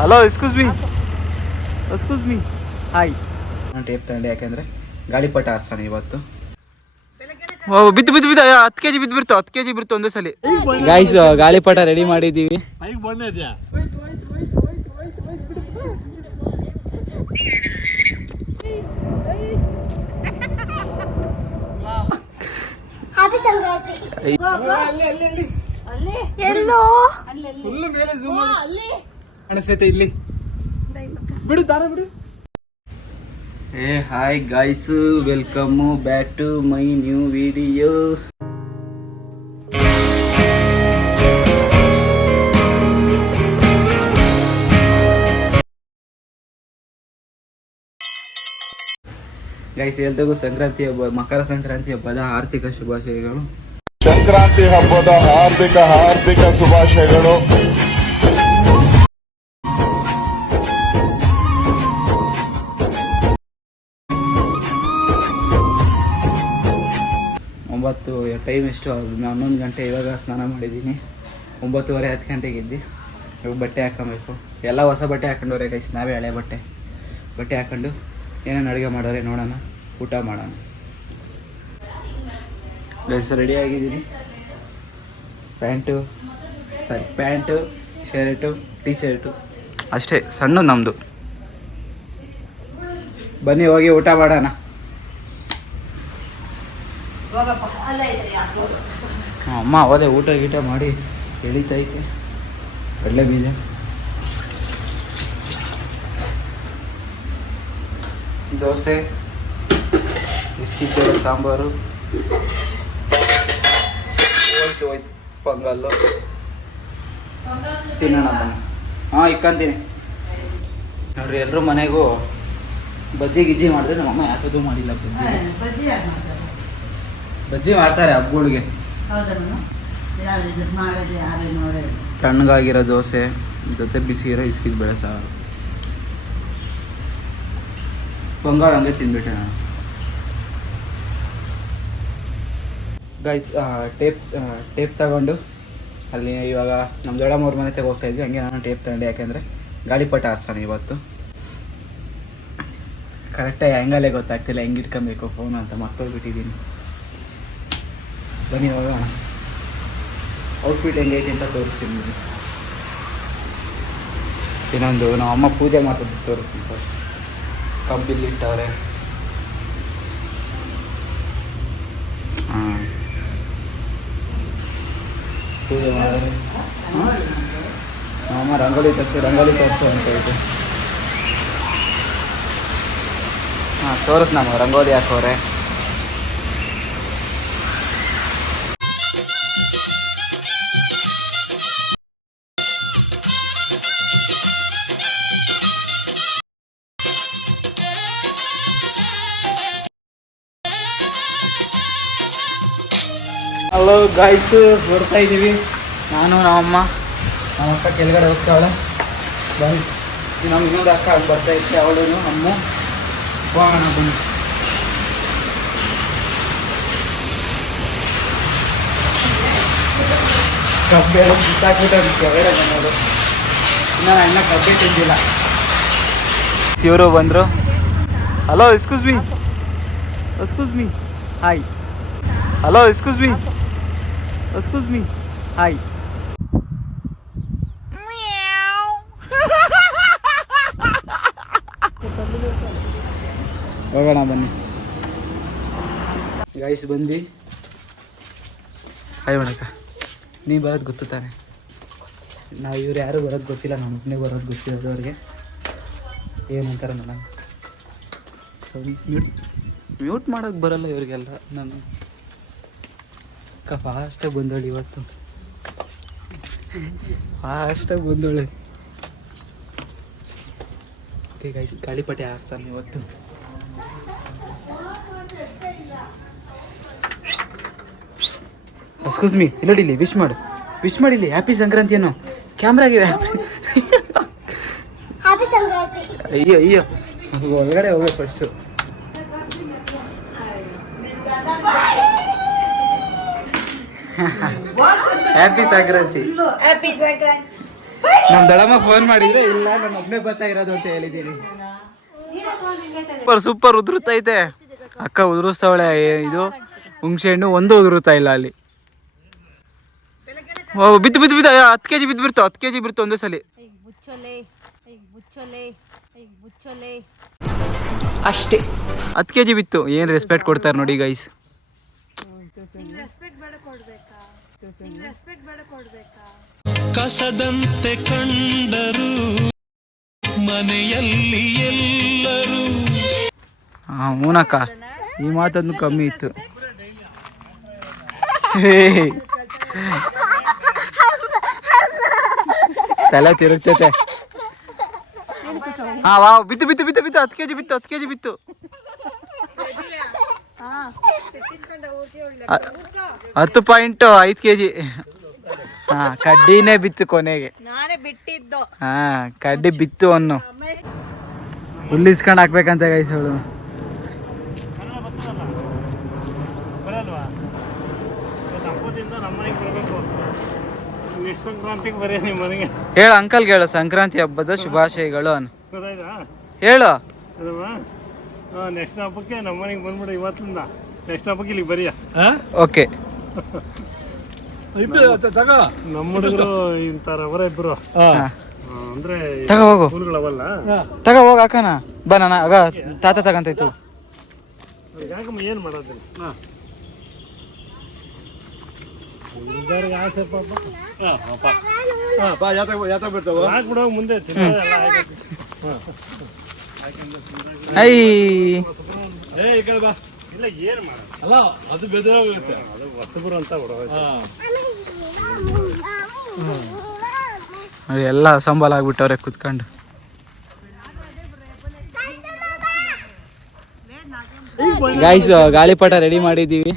Hello excuse me hi. ನಾನು tape ತಗೊಂಡೆ ಯಾಕೆಂದರೆ ಗಾಳಿಪಟ ಆರ್ಸೋಣ ಇವತ್ತು. ಬಿದ್ದು 10 kg ಬಿದ್ದು 10 kg ಬಿಡ್ತು ಒಂದೇ ಸಲ. ಗೈಸ್ ಗಾಳಿಪಟ ರೆಡಿ ಮಾಡಿದ್ದೀವಿ. ಇಲ್ಲಿ ಬಿಡು ದಾರ ಬಿಡು. Hi guys, welcome back to my new video. Guys ಎಲ್ರಿಗೂ ಸಂಕ್ರಾಂತಿ ಹಬ್ಬ, ಮಕರ ಸಂಕ್ರಾಂತಿ ಹಬ್ಬದ ಆರ್ಥಿಕ ಶುಭಾಶಯಗಳು. ಸಂಕ್ರಾಂತಿ ಹಬ್ಬದ ಹಾರ್ದಿಕ ಶುಭಾಶಯಗಳು. ಟೈಮ್ ಎಷ್ಟು? 11 ಗಂಟೆ. ಇವಾಗ ಸ್ನಾನ ಮಾಡಿದ್ದೀನಿ. 9:30 10 ಗಂಟೆಗೆ ಇದ್ದು ಇವಾಗ ಬಟ್ಟೆ ಹಾಕೊಬೇಕು. ಎಲ್ಲ ಹೊಸ ಬಟ್ಟೆ ಹಾಕೊಂಡವ್ರೆ ಗೈಸ್. ನಾವೇ ಹಳೆ ಬಟ್ಟೆ ಹಾಕೊಂಡು ಏನೇನು ಅಡುಗೆ ಮಾಡೋರೆ ನೋಡೋಣ, ಊಟ ಮಾಡೋಣ. ಗೈಸ್ ರೆಡಿ ಆಗಿದ್ದೀನಿ. ಪ್ಯಾಂಟು, ಶರ್ಟು, ಟೀ ಶರ್ಟು ಅಷ್ಟೇ, ಸಣ್ಣ ನಮ್ಮದು. ಬನ್ನಿ ಹೋಗಿ ಊಟ ಮಾಡೋಣ. ಅಮ್ಮ ಅದೇ ಊಟ ಗೀಟ ಮಾಡಿ ಎಳಿತೈತೆ. ಕಡಲೆ ಬೀಜ, ದೋಸೆ, ಬಿಸ್ಕಿಟ್, ಸಾಂಬಾರು, ಹೋಯ್ತು ಪೊಂಗಲ್ಲು ತಿನ್ನೋಣ ಬನ್ನಿ. ಇಕ್ಕಂತೀನಿ ನೋಡ್ರಿ. ಎಲ್ಲರೂ ಮನೆಗೂ ಬಜ್ಜಿ ಗಿಜ್ಜಿ ಮಾಡಿದ್ರೆ ನಮ್ಮಮ್ಮ ಯಾಕದೂ ಮಾಡಿಲ್ಲ. ಬಜ್ಜಿ ಮಾಡ್ತಾರೆ ಹಬ್ಬಗಳಿಗೆ. ತಣ್ಣಗಾಗಿರೋ ದೋಸೆ ಜೊತೆ ಬಿಸಿ ಇರೋ ಇಸ್ಕಿದ ಬೇಳೆ ಸಾರು, ಪೊಂಗಲ್ ಹಂಗೆ ತಿಂದ್ಬಿಟ್ಟೆ ನಾನು. ಗೈಸ್ ಟೇಪ್ ತಗೊಂಡು ಅಲ್ಲಿ ಇವಾಗ ನಮ್ಮ ದೊಡ್ಡಮ್ಮವ್ರ ಮನೆ ಹೋಗ್ತಾ ಇದ್ವಿ. ಹಂಗೆ ನಾನು ಟೇಪ್ ತಗೊಂಡೆ ಯಾಕೆಂದರೆ ಗಾಳಿಪಟ ಆರ್ಸೋಣ ಇವತ್ತು. ಕರೆಕ್ಟಾಗಿ ಆ್ಯಂಗಲೇ ಗೊತ್ತಾಗ್ತಿಲ್ಲ, ಹೆಂಗೆ ಇಟ್ಕೊಬೇಕು ಫೋನ್ ಅಂತ ಮರ್ತೋಗ್ಬಿಟ್ಟಿದ್ದೀನಿ. ಬನ್ನಿ ಹೋಗೋಣ. ಔಟ್ಫಿಟ್ ಹೆಂಗೈತೆ ಅಂತ ತೋರಿಸ್ತೀನಿ. ಇನ್ನೊಂದು ನಮ್ಮ ಅಮ್ಮ ಪೂಜೆ ಮಾಡ್ತಿದ್ದು ತೋರಿಸ್ತೀನಿ. ಫಸ್ಟ್ ಕಂಬಿಲ್ಲಿ ಇಟ್ಟವ್ರೆ. ಪೂಜೆ ಮಾಡಿದ್ರೆ ನಮ್ಮಮ್ಮ ರಂಗೋಲಿ ತೋರಿಸು ಅಂತ ಇದೆ. ತೋರಿಸ್ ನಮಗೆ ರಂಗೋಲಿ ಹಾಕೋರೆ. ಹಲೋ ಗಾಯ್ಸ್, ಹೊರಡ್ತಾ ಇದ್ದೀವಿ. ನಾನು ನಮ್ಮಮ್ಮ, ನಮ್ಮ ಅಕ್ಕ ಕೆಳಗಡೆ ಹೋಗ್ತಾವಳೆ. ಬನ್ನಿ, ನಮ್ಮ ಇನ್ನೊಂದು ಅಕ್ಕ ಬರ್ತಾ ಇತ್ತು, ಅವಳು ಅಮ್ಮ ಹೋಗೋಣ ಬನ್ನಿ. ಕಬ್ಬೆ ಬಿಸಾಕ್ಬಿಟ್ಟು ಕೆಳಗಡೆ ಬಂದವರು. ಇನ್ನು ಕಬ್ಬೆ ತಿಂದಿಲ್ಲ. ಇವರು ಬಂದರು. Hello excuse me hi. Hello excuse me hi. ಹೋಗೋಣ ಬನ್ನಿ ಗೈಸ್. ಬಂದ್ವಿ. ಹಾಯ್ ಮಾಡಕ್ಕ. ನೀ ಬರೋದು ಗೊತ್ತು ತಾನೆ? ನಾವು ಇವ್ರು ಯಾರು ಬರೋದು ಗೊತ್ತಿಲ್ಲ, ನಮ್ಮ ಒಬ್ಬನೇ ಬರೋದು ಗೊತ್ತಿರೋದು. ಅವ್ರಿಗೆ ಏನಂತಾರೆ ನೋಡೋಣ. ಸೊ ಮ್ಯೂಟ್ ಮಾಡೋಕ್ಕೆ ಬರಲ್ಲ ಇವ್ರಿಗೆಲ್ಲ. ನಾನು ಫಾಸ್ಟಾಗಿ ಬಂದೋಳು ಇವತ್ತು, ಫಾಸ್ಟಾಗಿ ಬಂದೋಳೆ. ಓಕೆ ಗೈಸ್, ಗಾಳಿಪಟ ಆರ್ಸೋಣ ಇವತ್ತು. ಎಕ್ಸ್ಕ್ಯೂಸ್ ಮೀ, ಇಲ್ಲಡಿಲಿ ವಿಶ್ ಮಾಡಿಲಿ. ಹ್ಯಾಪಿ ಸಂಕ್ರಾಂತಿ ಅನ್ನೋ ಕ್ಯಾಮ್ರಾಗೆ. ಅಯ್ಯೋ ಒಳಗಡೆ ಹೋಗ್ಬೇಕು ಫಸ್ಟು. ಹ್ಯಾಪಿ ಸಂಕ್ರಾಂತಿ. ನಮ್ಮ ದೊಡ್ಡಮ್ಮ ಫೋನ್ ಮಾಡಿದ್ರೆ ಇಲ್ಲ ನಮ್ಮ ಒಬ್ಬನೇ ಬರ್ತಾ ಇರೋದು ಅಂತ ಹೇಳಿದ್ದೀನಿ. ಸೂಪರ್ ಸೂಪರ್ ಉದುರುತ್ತೈತೆ. ಅಕ್ಕ ಉದುರಿಸ್ತಾವಳೆ. ಇದು ಹುಣಸೆ ಹಣ್ಣು ಒಂದು ಉದುರುತ್ತಾ ಇಲ್ಲ ಅಲ್ಲಿ. ಬಿತ್ತು ಬಿತ್ತು ಬಿತ್ತು 10 kg ಬಿತ್ತು 10 kg ಬಿತ್ತು ಒಂದೇ ಸಲ ಅಷ್ಟೇ. 10 kg ಬಿತ್ತು. ಏನು ರೆಸ್ಪೆಕ್ಟ್ ಕೊಡ್ತಾರೆ ನೋಡಿ ಗೈಸ್. ಕಸದಂತೆ ಕಂಡರು ಮನೆಯಲ್ಲಿ ಎಲ್ಲರೂ. ಹೂನಕ್ಕ ಈ ಮಾತನ್ನು ಕಮ್ಮಿ ಇತ್ತು. ತಲೆ ತಿರುಗ್ತೈತೆ. ಹಾ ವಾವ್ ಬಿತ್ತು ಬಿತ್ತು ಬಿತ್ತು ಬಿತ್ತು 10 kg ಬಿತ್ತು 10 kg ಬಿತ್ತು. 10.5 kg. ಹಾ ಕಡ್ಡಿನೇ ಬಿತ್ತು ಕೊನೆಗೆ. ಹಾ ಕಡ್ಡಿ ಬಿತ್ತು ಅನ್ನು ಹುಲ್ಲಿಸ್ಕೊಂಡು ಹಾಕ್ಬೇಕಂತ ಗೈಸ್ ಅವಳು. ಹೇಳು ಅಂಕಲ್ಗೆ ಹೇಳು ಸಂಕ್ರಾಂತಿ ಹಬ್ಬದ ಶುಭಾಶಯಗಳು ಅನ್ ಹೇಳು. ನೆಕ್ಸ್ಟ್ ಹಬ್ಬಕ್ಕೆ ನಮ್ಮ ಮನೆಗೆ ಬಂದ್ಬಿಡು ಇವತ್ತಿಂದ. ನೆಕ್ಸ್ಟ್ ಹಬ್ಬಕ್ಕೆ ಇಲ್ಲಿಗೆ ಬರೀ. ಓಕೆ ನಮ್ಮ ಹುಡುಗರು ಇಂತಾರ ಅವರ ಇಬ್ರು ಅಂದ್ರೆ ತಗೋ ಹೋಗು ಸ್ಕೂಲ್ಗಳವಲ್ಲ. ತಗೋ ಹೋಗ ಅಕ್ಕನ ಬಾ ನಾನು ಆಗ ತಾತ ತಗಂತಾಯ್ತು. ಯಾಕಮ್ಮ ಏನ್ ಮಾಡೋದಿಲ್ಲ ಹುಡುಗರಿಗೆ ಆಸೆ ಹಾಕ್ಬಿಡೋ ಮುಂದೆ ಐ ಇಲ್ಲ ಏನ್ ಮಾಡಲ್ಲ ಅದು ಬೆದರೋಗುತ್ತೆ. ಅದು ಹೊಸಬರು ಅಂತ ಎಲ್ಲ ಸಂಬಳ ಆಗ್ಬಿಟ್ಟವ್ರೆ ಕುತ್ಕೊಂಡು. ಗೈಸ್ ಗಾಳಿಪಟ ರೆಡಿ ಮಾಡಿದ್ದೀವಿ.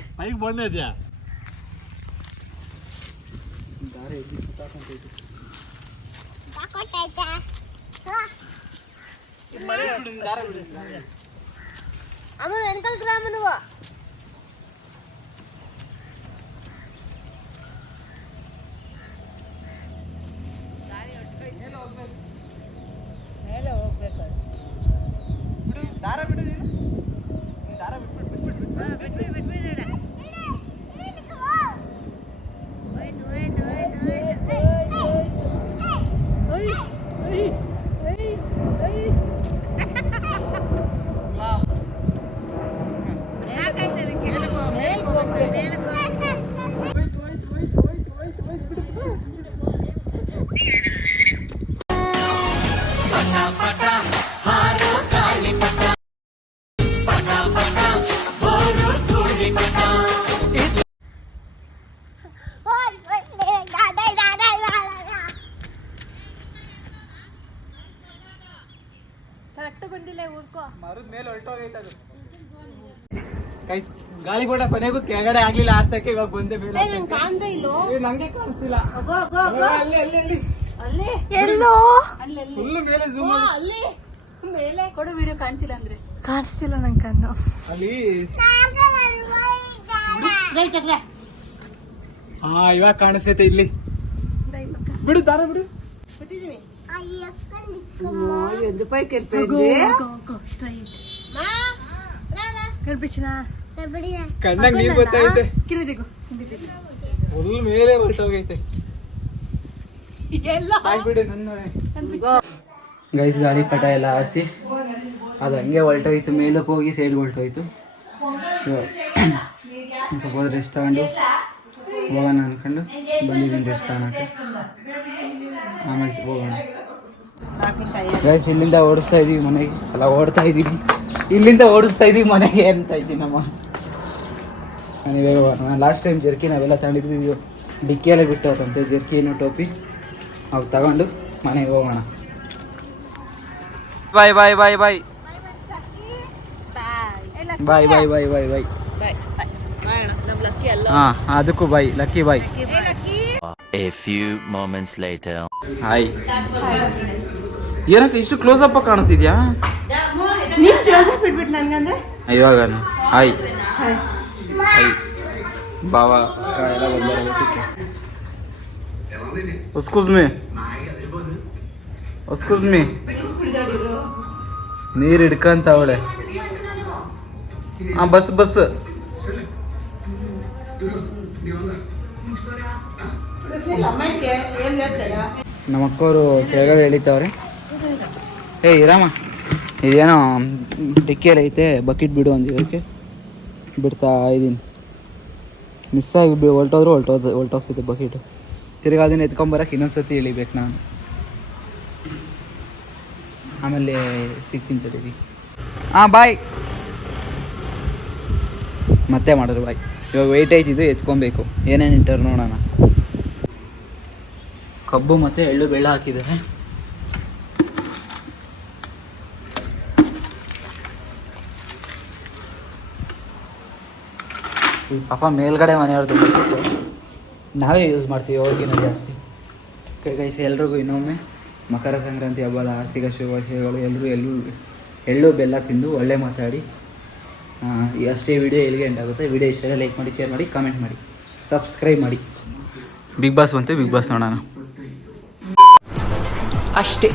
ಗಾಳಿಪಟ ಕೊನೆಗೂ ಕೆಳಗಡೆ ಆಗ್ಲಿಲ್ಲ ಆರ್ಸಕ್ಕೆ. ಇವಾಗ ಬಂದೆ ನಂಗೆ ಕಾಣಿಸ್ತಿಲ್ಲ. ಕೊಡು ವಿಡಿಯೋ ಕಾಣಿಸಿಲ್ಲ ಅಂದ್ರೆ ಕಾಣಿಸ್ತಿಲ್ಲ ನನ್ ಕಣ್ಣು ಅಲ್ಲಿ. ಹಾ ಇವಾಗ ಕಾಣಿಸ್ತೈತೆ ಇಲ್ಲಿ. ಬಿಡು ದಾರ ಬಿಡು. ಕಣ್ಣಾಗ ನೀರ್ ಗೊತ್ತೈತೆ. ಫುಲ್ ಮೇಲೆ ಹೊರಟೋಗೈತೆ. ಗೈಸ್ ಗಾಳಿಪಟ ಎಲ್ಲ ಆರಿಸಿ ಅದು ಹಂಗೆ ಹೊರಟೋಯ್ತು. ಮೇಲಕ್ಕೆ ಹೋಗಿ ಸೈಡ್ ಹೊರಟೋಯ್ತು. ಸ್ವಲ್ಪ ಹೊತ್ತು ರೆಸ್ಟ್ ತಗೊಂಡು ಹೋಗೋಣ ಅನ್ಕೊಂಡು ಬಂದಿದ್ದೀನಿ ರೆಸ್ಟ್ ತಗೊಳಕ್ಕೆ. ಆಮೇಲೆ ಹೋಗೋಣ ಗೈಸ್. ಇಲ್ಲಿಂದ ಓಡಿಸ್ತಾ ಇದೀವಿ ಮನೆಗೆ. ಅಲ್ಲ ಓಡ್ತಾ ಇದ್ದೀವಿ. ಇಲ್ಲಿಂದ ಓಡಿಸ್ತಾ ಇದೀವಿ ಮನೆಗೆ ಅಂತ ಇದ್ದೀನಿ ನಮ್ಮ. ನಾನು ಲಾಸ್ಟ್ ಟೈಮ್ ಜರ್ಕಿ ನಾವೆಲ್ಲ ತಗೊಂಡಿದ್ವಿ. ಡಿಕ್ಕಿಯಲ್ಲೇ ಬಿಟ್ಟು ಹೋದಂತೆ ಜರ್ಕಿನು ಟೋಪಿ. ಅವು ತಗೊಂಡು ಮನೆಗೆ ಹೋಗೋಣ. ಬಾಯ್ ಬಾಯ್ ಬಾಯ್ ಬಾಯ್ ಬಾಯ್ ಬಾಯ್ ಬಾಯ್ ಬಾಯ್ ಬಾಯ್. ಹಾಂ ಅದಕ್ಕೂ bye lucky bye. A few moments later. Hi. ಏನಕ್ಕೆ ಇಷ್ಟು ಕ್ಲೋಸ್ ಅಪ್ ಕಾಣಿಸ್ತಿದ್ಯಾ? ಇವಾಗ ಹಾಯ್ ಹಾಯ್ ಬಾವಾ ಎಲ್ಲ ಬಂದಾರೆ. ಎಕ್ಸ್ಕ್ಯೂಸ್ ಮೀ ಎಕ್ಸ್ಕ್ಯೂಸ್ ಮೀ, ನೀರು ಹಿಡ್ಕಂತ ಅವಳೆ. ಹಾಂ ಬಸ್ ನಮ್ಮ ಅಕ್ಕವರು ಕೆಳಗಡೆ ಎಳಿತಾವ್ರೆ. ಇರಮ್ಮ, ಇದೇನೋ ಡಿಕ್ಕಿಯಲ್ಲಿ ಐತೆ, ಬಕೆಟ್ ಬಿಡು ಅಂದಿದ್ದಕ್ಕೆ ಬಿಡ್ತಾ ಇದ್ದೀನಿ. ಮಿಸ್ಸಾಗಿ ಹೊಲ್ಟೋಗ್ತೈತೆ ಬಕೆಟು. ತಿರ್ಗಿ ಅದನ್ನ ಎತ್ಕೊಂಬರಕ್ಕೆ ಇನ್ನೊಂದ್ಸತಿ ಇಳಿಬೇಕು ನಾನು. ಆಮೇಲೆ ಸಿಗ್ತೀನಿ ತಡೀರಿ. ಹಾಂ ಬಾಯ್, ಮತ್ತೆ ಮಾಡಿದ್ರು ಬಾಯ್. ಇವಾಗ ವೆಯ್ಟ್ ಆಯ್ತಿದ್ದು ಎತ್ಕೊಬೇಕು. ಏನೇನು ಇಟ್ಟರು ನೋಡೋಣ. ಕಬ್ಬು ಮತ್ತು ಎಳ್ಳು ಬೆಲ್ಲ ಹಾಕಿದ್ದಾರೆ. ಈ ಪಾಪ ಮೇಲ್ಗಡೆ ಮನೆಯವ್ರದ್ದು ನಾವೇ ಯೂಸ್ ಮಾಡ್ತೀವಿ ಅವ್ರಿಗಿನ್ನ ಜಾಸ್ತಿ. ಗೈಸ್, ಎಲ್ರಿಗೂ ಇನ್ನೊಮ್ಮೆ ಮಕರ ಸಂಕ್ರಾಂತಿ ಹಬ್ಬದ ಆರ್ಥಿಕ ಶುಭಾಶಯಗಳು. ಎಲ್ಲರೂ ಎಳ್ಳು ಬೆಲ್ಲ ತಿಂದು ಒಳ್ಳೆ ಮಾತಾಡಿ. ಅಷ್ಟೇ. ವಿಡಿಯೋ ಎಲ್ಲಿಗೆ ಎಂಡ್ ಆಗುತ್ತೆ. ವಿಡಿಯೋ ಇಷ್ಟ ಲೈಕ್ ಮಾಡಿ, ಶೇರ್ ಮಾಡಿ, ಕಾಮೆಂಟ್ ಮಾಡಿ, ಸಬ್ಸ್ಕ್ರೈಬ್ ಮಾಡಿ. ಬಿಗ್ ಬಾಸ್ ಬಂತೆ, ಬಿಗ್ ಬಾಸ್ ನೋಡೋಣ ಅಷ್ಟೇ.